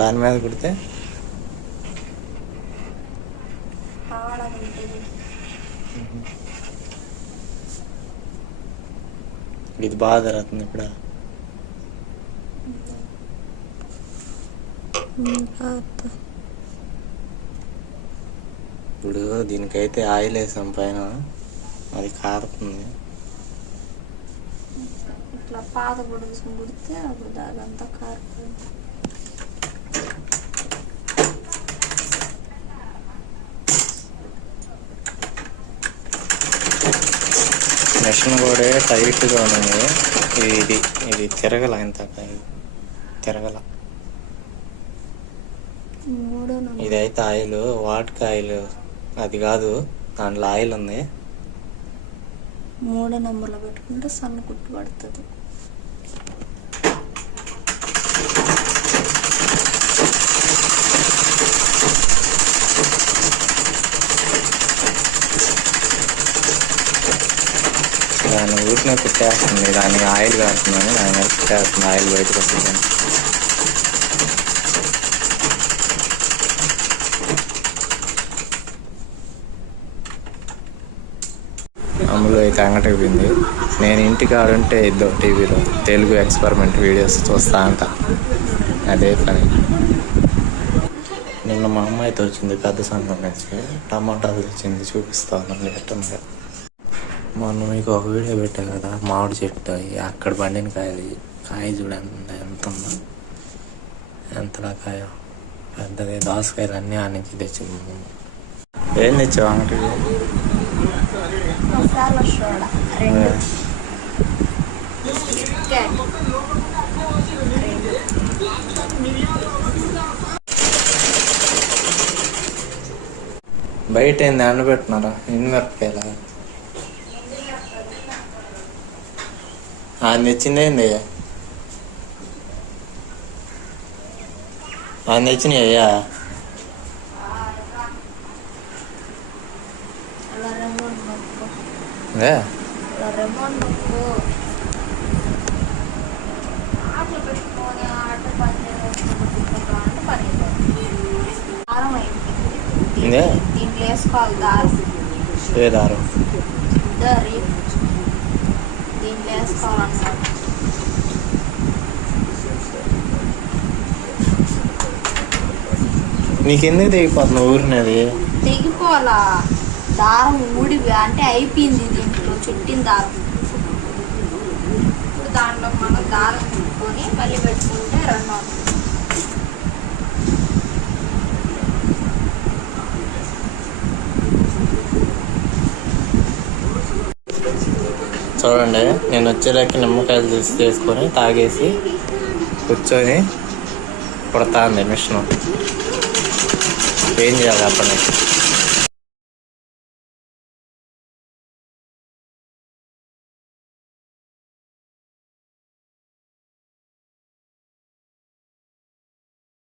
దాని మీద కుడితే ఇది బాగా జరుగుతుంది ఇక్కడ. ఇప్పుడు దీనికైతే ఆయిల్ వేసాం పైన, అది కారుతుంది. ఇట్లా పాత పొడుచుకుని కుడితే అప్పుడు దాదంతా కారుతుంది. మిషన్ కూడా టైట్గా ఉంది. ఇది ఇది తిరగల, ఇంత తిరగల. ఇదైతే ఆయిల్, వాటికి ఆయిల్ అది కాదు, దాంట్లో ఆయిల్ ఉంది. 3 నెంబర్లో పెట్టుకుంటే సన్న కుట్టు పడుతుంది. దాన్ని ఊరినే కుట్టేస్తుంది, దానికి ఆయిల్ కాడుతుందని దాని మీద కుట్టేస్తుంది, ఆయిల్ బయటకు వస్తుంది. అమ్ములు అయితే అంగటికి పోయింది. నేను ఇంటికి ఆడుంటే ఇద్దో టీవీలో తెలుగు ఎక్స్పెరిమెంట్ వీడియోస్ చూస్తా అంట, అదే పని. నిన్న మా అమ్మ అయితే వచ్చింది పెద్ద సంఘం నుంచి, టమాటాలు తెచ్చింది, చూపిస్తాను ఎట్టుందో. మొన్న మీకు ఒక వీడియో పెట్టా కదా, మామిడి చెట్టు అక్కడ పండిన కాయలు. కాయ చూడ ఎంత ఉందో, ఎంతలా కాయ పెద్దది. దోసకాయలు అన్నీ ఆ నుంచి తెచ్చింది. ఏం తెచ్చావు అంగటికి? బయట ఏంది ఎండబెట్టినారా? ఎండుమిరపకాయలా? ఆయన తెచ్చిందేంది? ఆయన తెచ్చినాయ్యా? దీంట్లో వేసుకోవాలి దారం. ఏ దారం? దీంట్లో వేసుకోవాలన్నమాట. నీకెందుకు తెగిపోతున్నావు ఊరినది? తెగిపోవాలా, దారం ఊడి అంటే అయిపోయింది. దీంట్లో చుట్టిన దారం. ఇప్పుడు దాంట్లో మనం దారం చుట్టుకొని మళ్ళీ పెట్టుకుంటే 2 అవుతుంది. చూడండి, నేను వచ్చేదాకా నిమ్మకాయలు తీసుకొని తాగేసి కూర్చొని కుడతా ఉంది మిషన్. ఏం చేయాలి అప్పటి నుంచి?